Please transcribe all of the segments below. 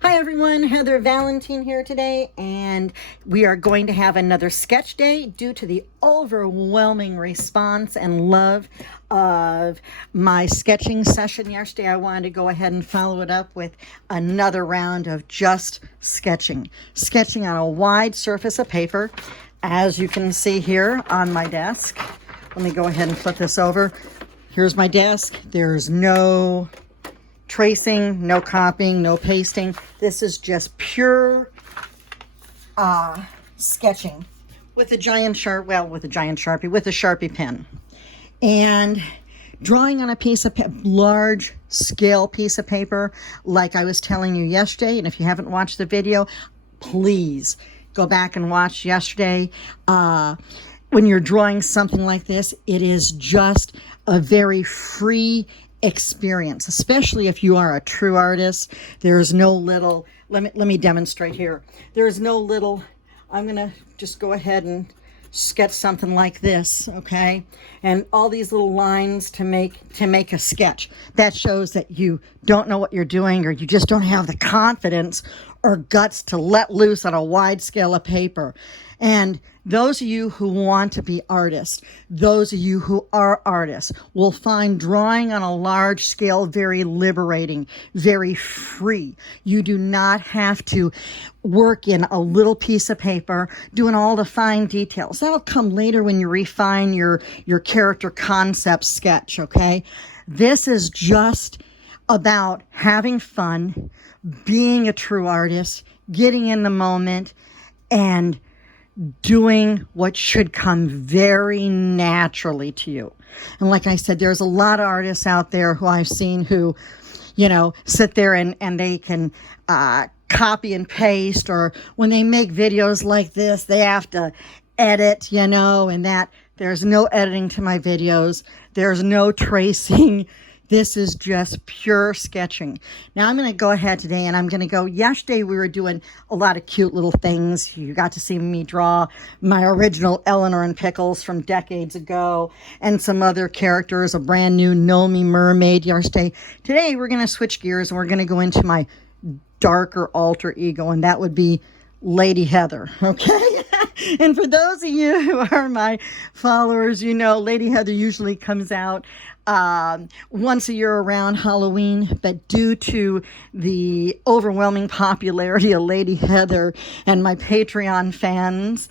Hi everyone, Heather Valentine here today, and we are going to have another sketch day due to the overwhelming response and love of my sketching session yesterday. I wanted to go ahead and follow it up with another round of just sketching on a wide surface of paper, as you can see here on my desk. Let me go ahead and flip this over. Here's my desk. There's no tracing, no copying, no pasting. This is just pure sketching with a Sharpie pen, and drawing on a piece of large scale piece of paper, like I was telling you yesterday. And if you haven't watched the video, please go back and watch yesterday. When you're drawing something like this, it is just a very free experience, especially if you are a true artist. There's no little, let me demonstrate here. There's no little, I'm gonna just go ahead and sketch something like this, okay? And all these little lines to make a sketch. That shows that you don't know what you're doing, or you just don't have the confidence or guts to let loose on a wide scale of paper. And those of you who want to be artists, those of you who are artists, will find drawing on a large scale very liberating, very free. You do not have to work in a little piece of paper doing all the fine details. That'll come later when you refine your character concept sketch, okay? This is just about having fun, being a true artist, getting in the moment, and doing what should come very naturally to you. And like I said, there's a lot of artists out there who I've seen who, sit there and they can copy and paste, or when they make videos like this, they have to edit, and that there's no editing to my videos. There's no tracing. This is just pure sketching. Now I'm going to go ahead today and I'm going to go, yesterday we were doing a lot of cute little things. You got to see me draw my original Eleanor and Pickles from decades ago, and some other characters, a brand new Nomi mermaid yesterday. Today we're going to switch gears and we're going to go into my darker alter ego, and that would be Lady Heather, okay? And for those of you who are my followers, Lady Heather usually comes out once a year around Halloween, but due to the overwhelming popularity of Lady Heather, and my Patreon fans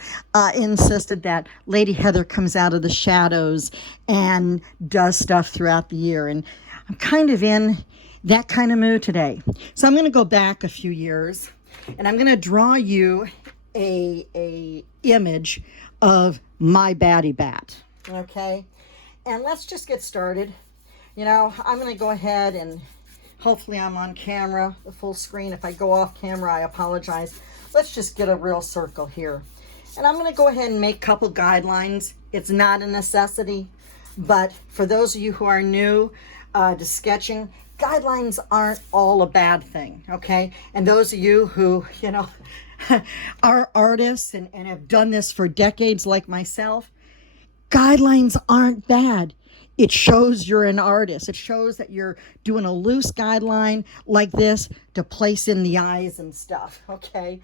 insisted that Lady Heather comes out of the shadows and does stuff throughout the year. And I'm kind of in that kind of mood today. So I'm going to go back a few years, and I'm going to draw you a image of my Batty, okay? And let's just get started. I'm going to go ahead and hopefully I'm on camera, the full screen. If I go off camera, I apologize. Let's just get a real circle here. And I'm going to go ahead and make a couple guidelines. It's not a necessity, but for those of you who are new to sketching, guidelines aren't all a bad thing, okay? And those of you who, are artists and have done this for decades like myself, guidelines aren't bad. It shows you're an artist. It shows that you're doing a loose guideline like this to place in the eyes and stuff, okay?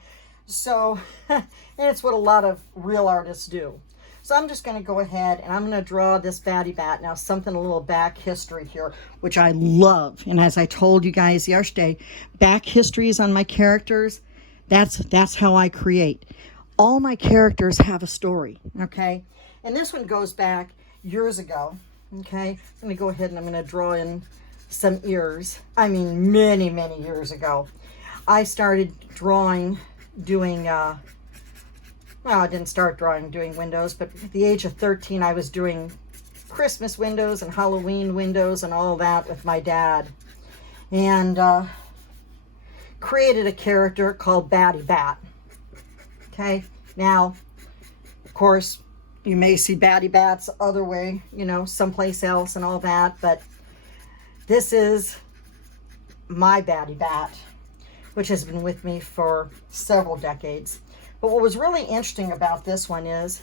So, and it's what a lot of real artists do. So I'm just going to go ahead and I'm going to draw this Batty Bat. Now, something a little back history here, which I love. And as I told you guys yesterday, back histories on my characters, that's how I create. All my characters have a story, okay? And this one goes back years ago, okay? I'm going to go ahead and I'm going to draw in some ears. I mean, many, many years ago. I started doing, I didn't start doing windows, but at the age of 13, I was doing Christmas windows and Halloween windows and all that with my dad. And created a character called Batty Bat, okay? Now, of course, you may see Batty Bats other way, someplace else and all that, but this is my Batty Bat, which has been with me for several decades. But what was really interesting about this one is,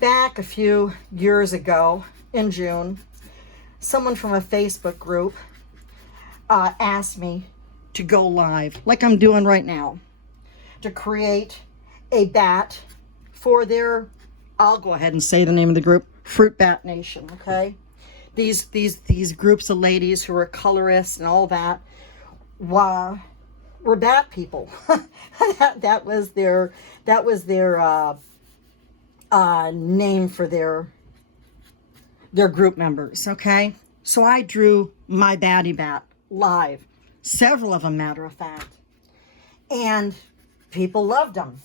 back a few years ago in June, someone from a Facebook group asked me, to go live, like I'm doing right now, to create a bat for their, I'll go ahead and say the name of the group, Fruit Bat Nation, okay? These groups of ladies who are colorists and all that were bat people. that was their name for their group members, okay? So I drew my Batty Bat live, several of them, matter of fact, and people loved them.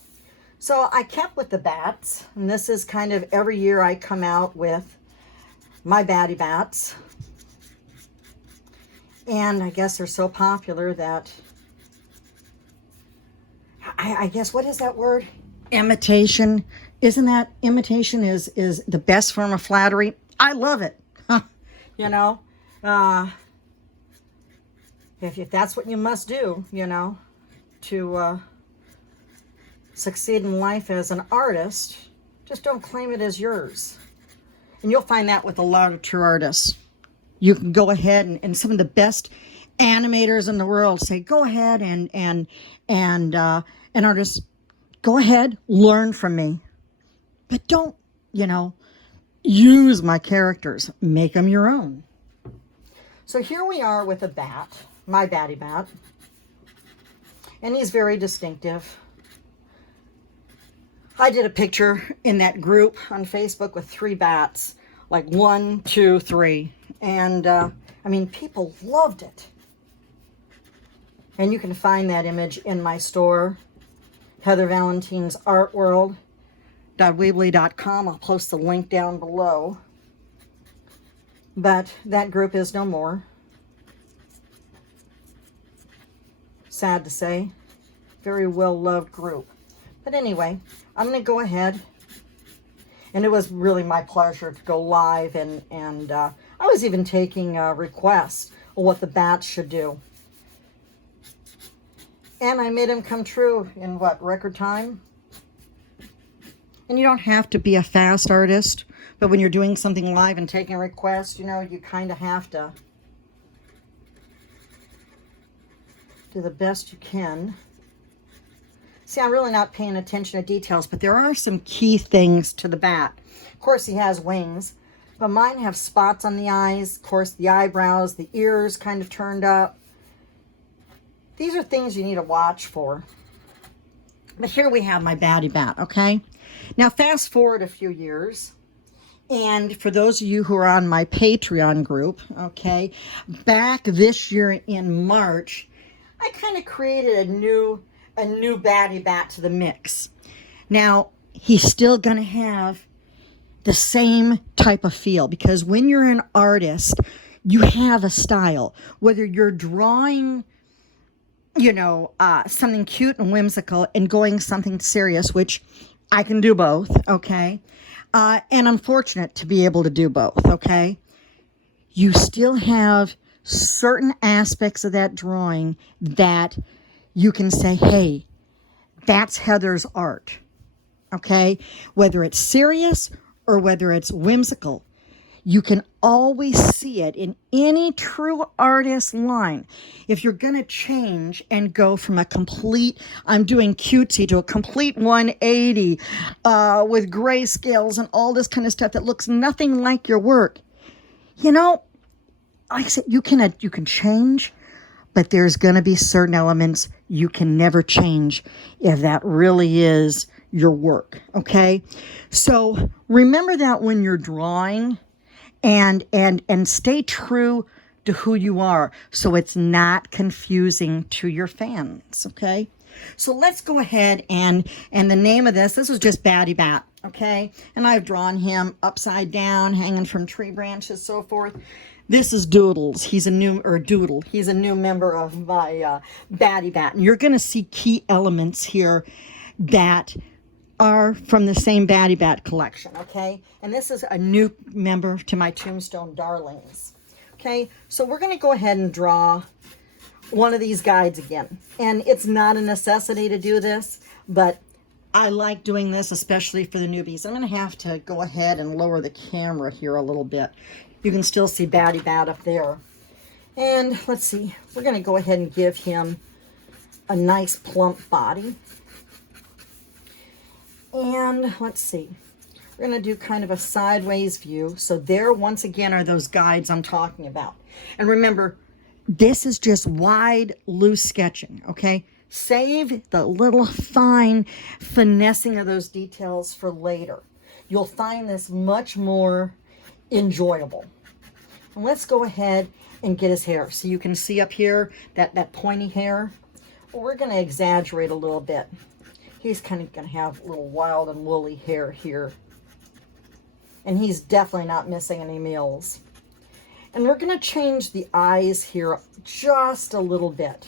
So I kept with the bats, and this is kind of every year I come out with my Batty Bats, and I guess they're so popular that I guess, what is that word? Imitation. Isn't that imitation is the best form of flattery? I love it. You know, if that's what you must do, you know, to succeed in life as an artist, just don't claim it as yours. And you'll find that with a lot of true artists. You can go ahead and some of the best animators in the world say, go ahead and artists, go ahead, learn from me. But don't, you know, use my characters. Make them your own. So here we are with a bat, my Batty Bat. And he's very distinctive. I did a picture in that group on Facebook with 3 bats, like 1, 2, 3. And, I mean, people loved it. And you can find that image in my store, Heather Valentine's artworld.weebly.com. I'll post the link down below. But that group is no more. Sad to say. Very well-loved group. But anyway, I'm going to go ahead. And it was really my pleasure to go live. And I was even taking requests of what the bats should do. And I made them come true in, what, record time? And you don't have to be a fast artist, but when you're doing something live and taking requests, you know, you kind of have to do the best you can. See, I'm really not paying attention to details, but there are some key things to the bat. Of course, he has wings, but mine have spots on the eyes. Of course, the eyebrows, the ears kind of turned up. These are things you need to watch for. But here we have my Batty Bat, okay? Now, fast forward a few years. And for those of you who are on my Patreon group, okay, back this year in March, I kind of created a new Batty Bat to the mix. Now, he's still going to have the same type of feel, because when you're an artist, you have a style. Whether you're drawing, you know, something cute and whimsical and going something serious, which I can do both, okay? And I'm fortunate to be able to do both, okay? You still have certain aspects of that drawing that you can say, hey, that's Heather's art, okay? Whether it's serious or whether it's whimsical, you can always see it in any true artist line. If you're going to change and go from a complete, I'm doing cutesy, to a complete 180 with grayscales and all this kind of stuff that looks nothing like your work, you know, like I said, you can change, but there's going to be certain elements you can never change if that really is your work, okay? So remember that when you're drawing, and stay true to who you are, so it's not confusing to your fans, okay? So let's go ahead and the name of this was just Batty Bat, okay? And I've drawn him upside down, hanging from tree branches, so forth. This is Doodles. He's a new member of my Batty Bat. And you're going to see key elements here that are from the same Batty Bat collection, okay? And this is a new member to my Tombstone Darlings, okay? So we're going to go ahead and draw one of these guides again. And it's not a necessity to do this, but I like doing this, especially for the newbies. I'm going to have to go ahead and lower the camera here a little bit. You can still see Batty Bat up there. And let's see, we're going to go ahead and give him a nice plump body. And let's see, we're going to do kind of a sideways view. So there, once again, are those guides I'm talking about. And remember, this is just wide, loose sketching, okay? Save the little fine finessing of those details for later. You'll find this much more enjoyable. And let's go ahead and get his hair. So you can see up here that pointy hair. Well, we're going to exaggerate a little bit. He's kind of going to have a little wild and woolly hair here. And he's definitely not missing any meals. And we're going to change the eyes here just a little bit.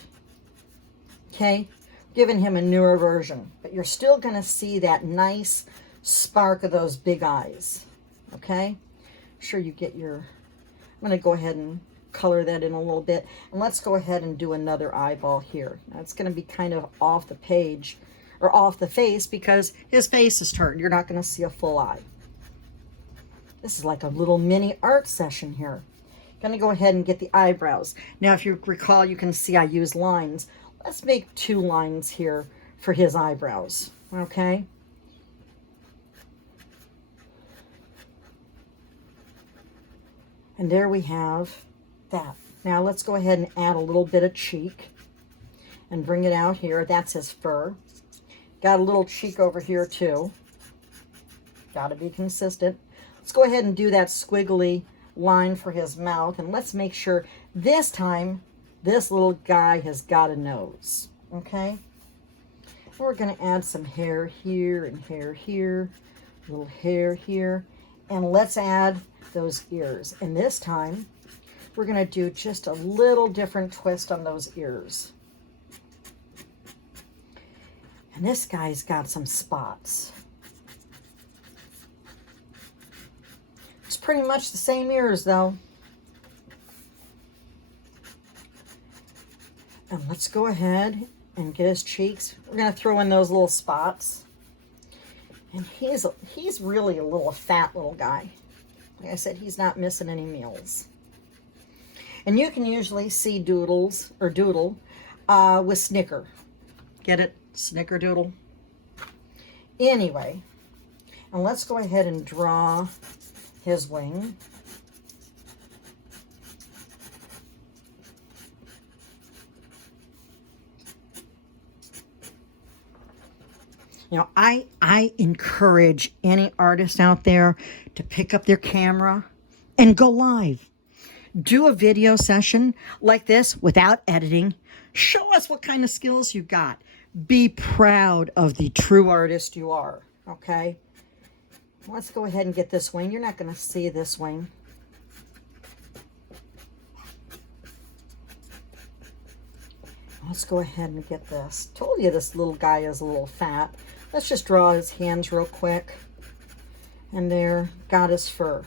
Okay? Giving him a newer version. But you're still going to see that nice spark of those big eyes. Okay? Sure you get your... I'm going to go ahead and color that in a little bit. And let's go ahead and do another eyeball here. Now it's going to be kind of off the page, or off the face, because his face is turned. You're not going to see a full eye. This is like a little mini art session here. Going to go ahead and get the eyebrows. Now, if you recall, you can see I use lines. Let's make 2 lines here for his eyebrows. Okay? And there we have that. Now, let's go ahead and add a little bit of cheek and bring it out here. That's his fur. Got a little cheek over here, too. Got to be consistent. Let's go ahead and do that squiggly line for his mouth, and let's make sure this time this little guy has got a nose. Okay, we're going to add some hair here and hair here, little hair here, and let's add those ears. And this time we're going to do just a little different twist on those ears. And this guy's got some spots. It's pretty much the same ears, though. And let's go ahead and get his cheeks. We're going to throw in those little spots. And he's really a little fat little guy. Like I said, he's not missing any meals. And you can usually see Doodle with Snicker. Get it? Snickerdoodle. Anyway, and let's go ahead and draw his wing. You know, I encourage any artist out there to pick up their camera and go live. Do a video session like this without editing. Show us what kind of skills you got. Be proud of the true artist you are, okay? Let's go ahead and get this wing. You're not going to see this wing. Let's go ahead and get this. Told you this little guy is a little fat. Let's just draw his hands real quick. And there, got his fur.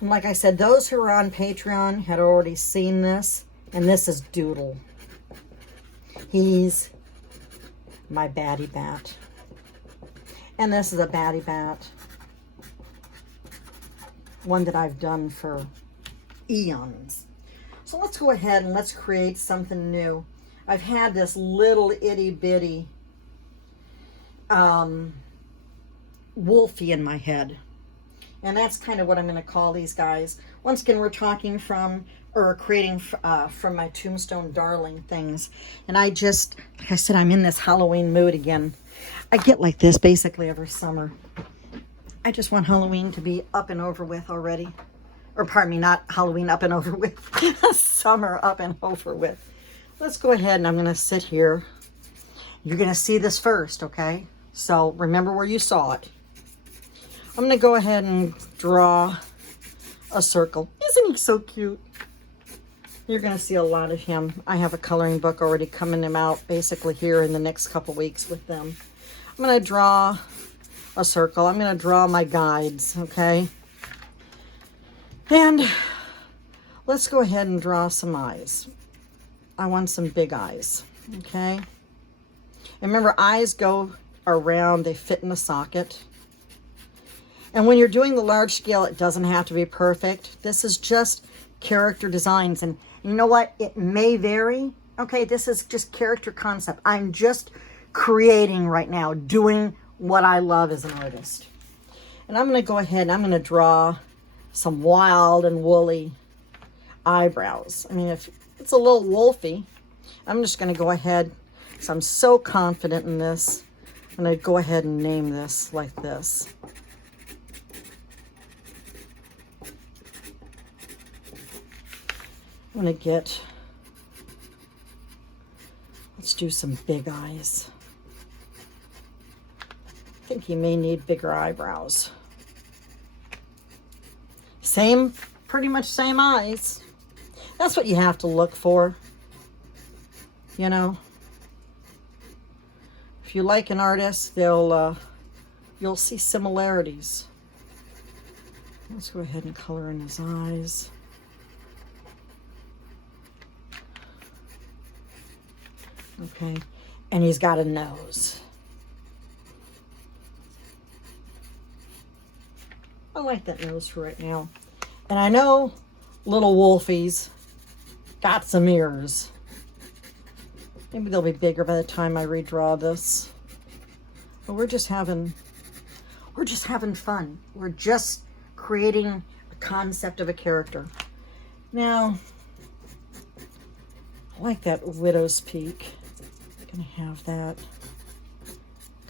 And like I said, those who are on Patreon had already seen this. And this is Doodle. He's my Batty Bat. And this is a Batty Bat. One that I've done for eons. So let's go ahead and let's create something new. I've had this little itty bitty wolfie in my head. And that's kind of what I'm going to call these guys. Once again, we're talking from, or creating from my Tombstone Darling things. And I just, like I said, I'm in this Halloween mood again. I get like this basically every summer. I just want Halloween to be up and over with already. Or pardon me, not Halloween up and over with. Summer up and over with. Let's go ahead and I'm going to sit here. You're going to see this first, okay? So remember where you saw it. I'm going to go ahead and draw a circle. Isn't he so cute? You're going to see a lot of him. I have a coloring book already coming him out basically here in the next couple weeks with them. I'm going to draw a circle. I'm going to draw my guides, okay? And let's go ahead and draw some eyes. I want some big eyes, okay? And remember, eyes go around, they fit in a socket. And when you're doing the large scale, it doesn't have to be perfect. This is just character designs. And you know what? It may vary. Okay, this is just character concept. I'm just creating right now, doing what I love as an artist. And I'm going to go ahead and I'm going to draw some wild and woolly eyebrows. I mean, if it's a little wolfy, I'm just going to go ahead, because I'm so confident in this, I'm going to go ahead and name this like this. I'm going to get, let's do some big eyes. I think he may need bigger eyebrows. Same, pretty much same eyes. That's what you have to look for. You know, if you like an artist, you'll see similarities. Let's go ahead and color in his eyes. Okay, and he's got a nose. I like that nose for right now. And I know little wolfies got some ears. Maybe they'll be bigger by the time I redraw this. But we're just having fun. We're just creating a concept of a character. Now, I like that widow's peak. I'm gonna have that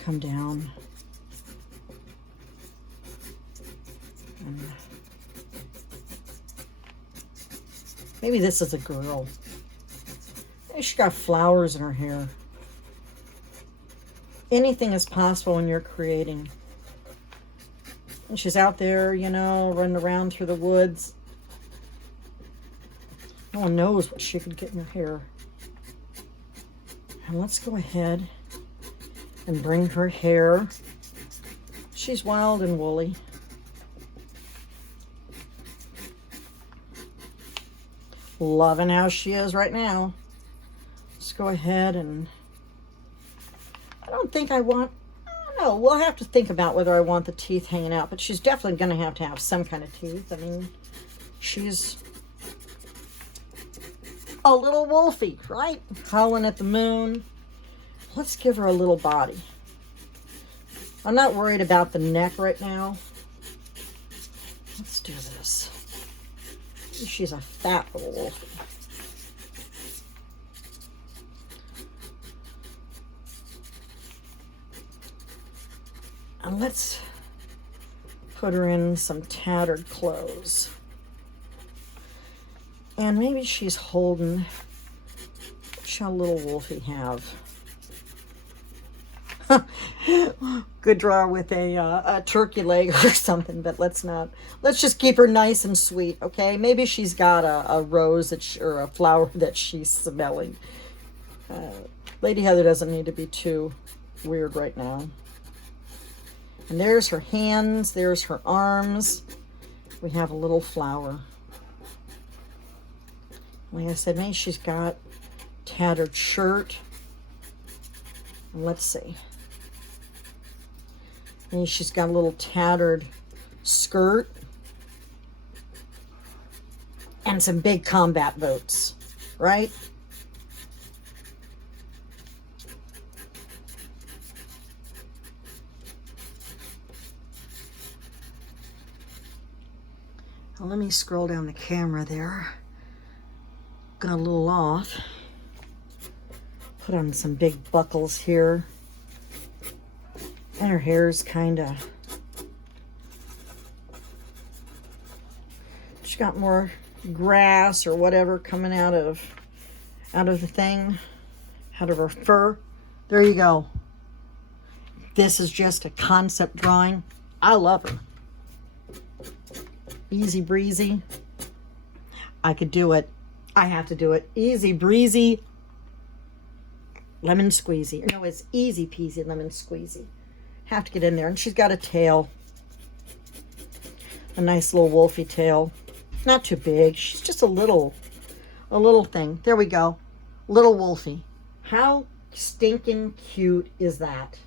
come down. And maybe this is a girl. Maybe she got flowers in her hair. Anything is possible when you're creating. And she's out there, you know, running around through the woods. No one knows what she could get in her hair. And let's go ahead and bring her hair. She's wild and woolly. Loving how she is right now. Let's go ahead and I don't know, we'll have to think about whether I want the teeth hanging out, but she's definitely going to have some kind of teeth. I mean, she's a little wolfy, right? Howling at the moon. Let's give her a little body. I'm not worried about the neck right now. Let's do this. She's a fat little wolfie. And let's put her in some tattered clothes. And maybe she's holding, what shall little wolfie have? Could draw with a turkey leg or something, but let's not. Let's just keep her nice and sweet, okay? Maybe she's got a rose that or a flower that she's smelling. Lady Heather doesn't need to be too weird right now. And there's her hands, there's her arms. We have a little flower. Like I said, maybe she's got tattered shirt. Let's see. Maybe she's got a little tattered skirt. And some big combat boots, right? Well, let me scroll down the camera there. Got a little off. Put on some big buckles here. And her hair's kind of... She's got more grass or whatever coming out of the thing, out of her fur. There you go. This is just a concept drawing. I love her. Easy breezy. I could do it. I have to do it. Easy breezy. Lemon squeezy. No, it's easy peasy lemon squeezy. Have to get in there. And she's got a tail. A nice little wolfy tail. Not too big. She's just a little thing. There we go. Little wolfie. How stinking cute is that?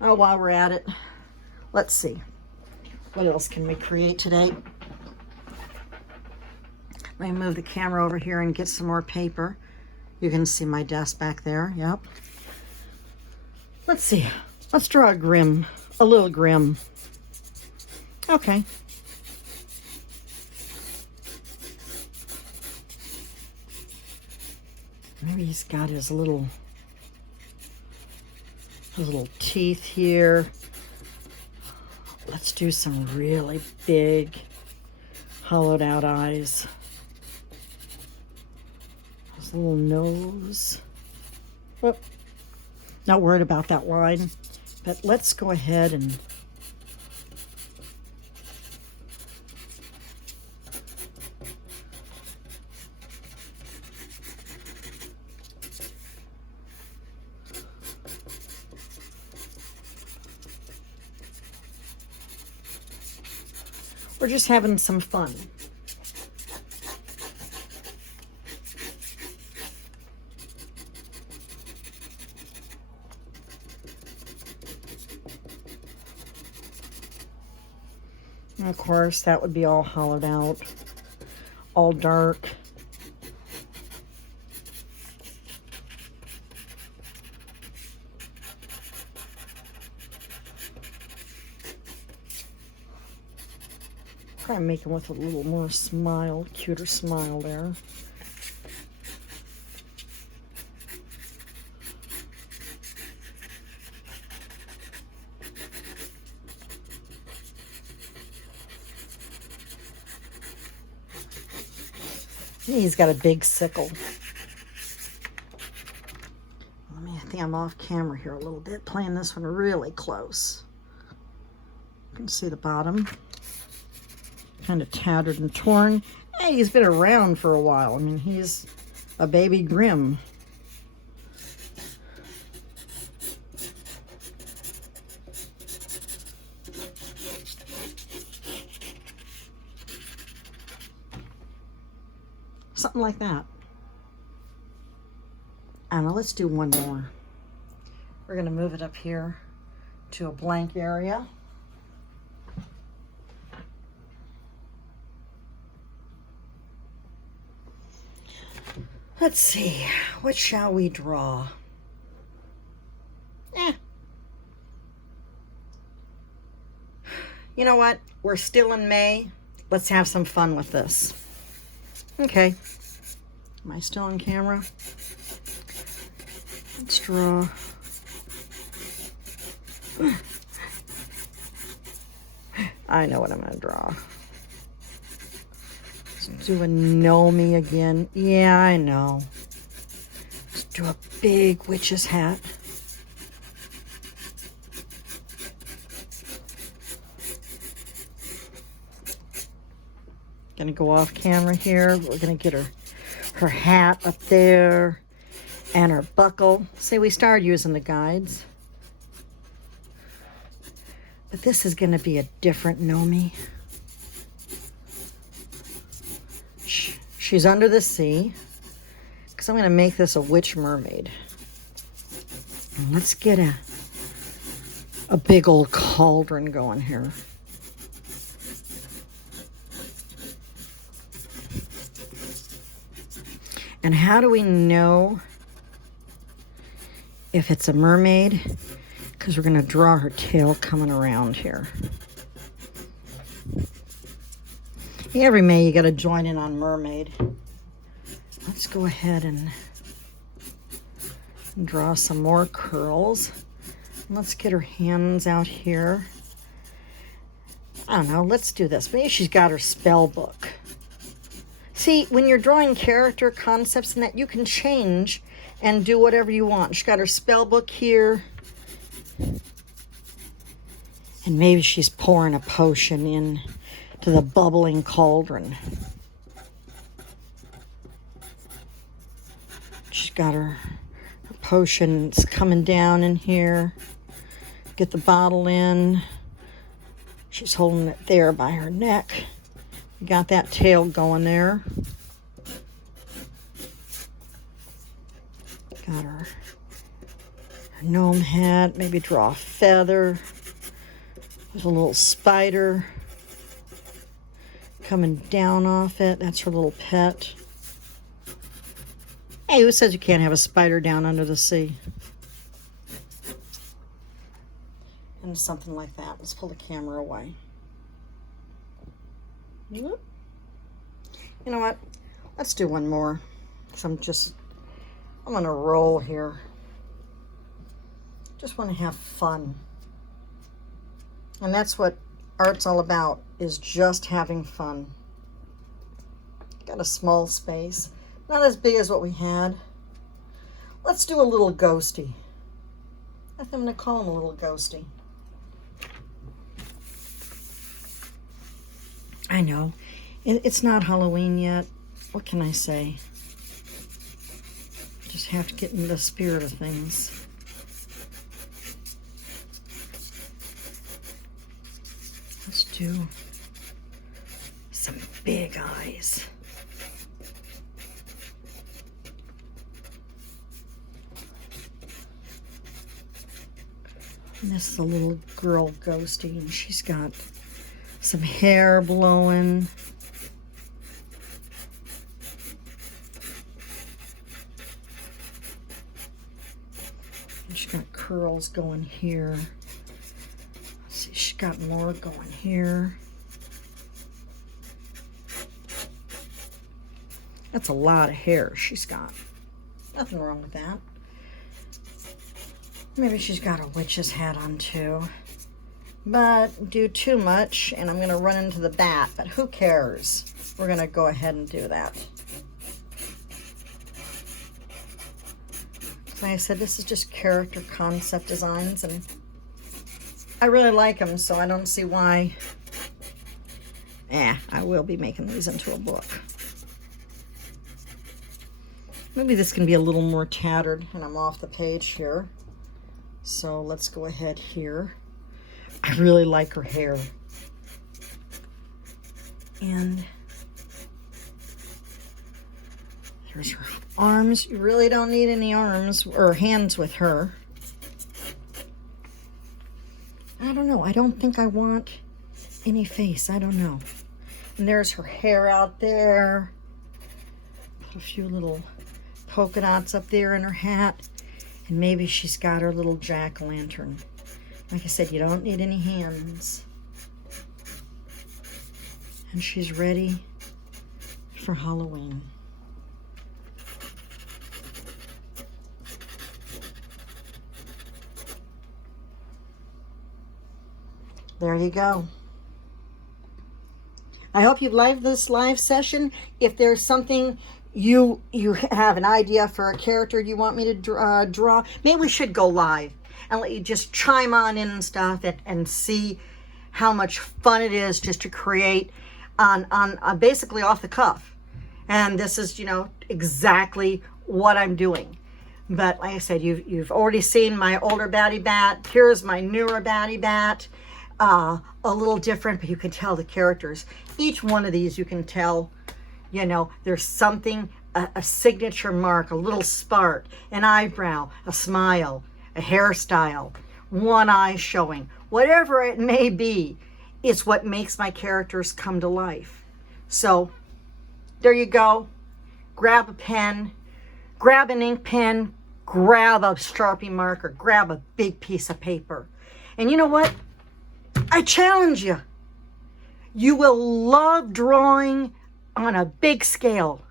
Oh, while we're at it, let's see. What else can we create today? Let me move the camera over here and get some more paper. You can see my desk back there. Yep. Let's see. Let's draw a Grim. A little Grim. Okay. Maybe he's got his little teeth here. Let's do some really big hollowed out eyes. His little nose. Whoop. Not worried about that line, but let's go ahead and we're just having some fun. And of course, that would be all hollowed out, all dark. Try and make him with a little more smile, cuter smile there. He's got a big sickle. I think I'm off camera here a little bit, playing this one really close. You can see the bottom. Kind of tattered and torn. Hey, he's been around for a while. I mean, he's a baby Grim. Something like that. I don't know, let's do one more. We're going to move it up here to a blank area. Let's see, what shall we draw? You know what? We're still in May. Let's have some fun with this. Okay. Am I still on camera? Let's draw. I know what I'm going to draw. Let's do a Nomi again. Yeah, I know. Let's do a big witch's hat. Gonna go off camera here. We're gonna get her hat up there and her buckle. See, we started using the guides. But this is gonna be a different Nomi. She's under the sea, because I'm gonna make this a witch mermaid. And let's get a big old cauldron going here. And how do we know if it's a mermaid? Because we're going to draw her tail coming around here. Every May you got to join in on mermaid. Let's go ahead and draw some more curls. Let's get her hands out here. I don't know, let's do this. Maybe she's got her spell book. See, when you're drawing character concepts and that, you can change and do whatever you want. She's got her spell book here. And maybe she's pouring a potion in to the bubbling cauldron. She's got her potion. It's coming down in here. Get the bottle in. She's holding it there by her neck. Got that tail going there. Got her gnome hat. Maybe draw a feather. There's a little spider. coming down off it. That's her little pet. Hey, who says you can't have a spider down under the sea? And something like that. Let's pull the camera away. You know what? Let's do one more. Because I'm on a roll here. Just want to have fun. And that's what art's all about, is just having fun. Got a small space. Not as big as what we had. Let's do a little ghosty. I think I'm going to call him a little ghosty. I know. It's not Halloween yet. What can I say? Just have to get in the spirit of things. Let's do some big eyes. And this is a little girl ghosty, and she's got some hair blowing. And she's got curls going here. Let's see, she's got more going here. That's a lot of hair she's got. Nothing wrong with that. Maybe she's got a witch's hat on too. But do too much and I'm going to run into the bat. But who cares? We're going to go ahead and do that. Like I said, this is just character concept designs. And I really like them, so I don't see why. I will be making these into a book. Maybe this can be a little more tattered, and I'm off the page here. So let's go ahead here. I really like her hair. And there's her arms. You really don't need any arms or hands with her. I don't know. I don't think I want any face. I don't know. And there's her hair out there. Put a few little polka dots up there in her hat. And maybe she's got her little jack-o'-lantern. Like I said, you don't need any hands. And she's ready for Halloween. There you go. I hope you've liked this live session. If there's something you have an idea for a character you want me to draw, maybe we should go live and let you just chime on in and stuff and see how much fun it is just to create on basically off the cuff. And this is, exactly what I'm doing. But like I said, you've already seen my older Batty Bat. Here's my newer Batty Bat. A little different, but you can tell the characters. Each one of these you can tell, there's something, a signature mark, a little spark, an eyebrow, a smile, a hairstyle, one eye showing. Whatever it may be, it's what makes my characters come to life. So there you go. Grab a pen, grab an ink pen, grab a Sharpie marker, grab a big piece of paper. And you know what? I challenge you. You will love drawing on a big scale.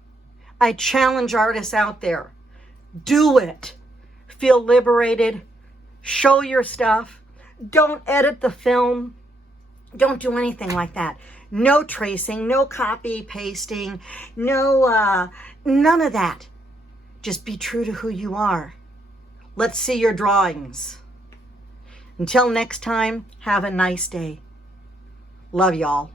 I challenge artists out there. Do it. Feel liberated. Show your stuff. Don't edit the film. Don't do anything like that. No tracing, no copy pasting, no none of that. Just be true to who you are. Let's see your drawings. Until next time, have a nice day. Love y'all.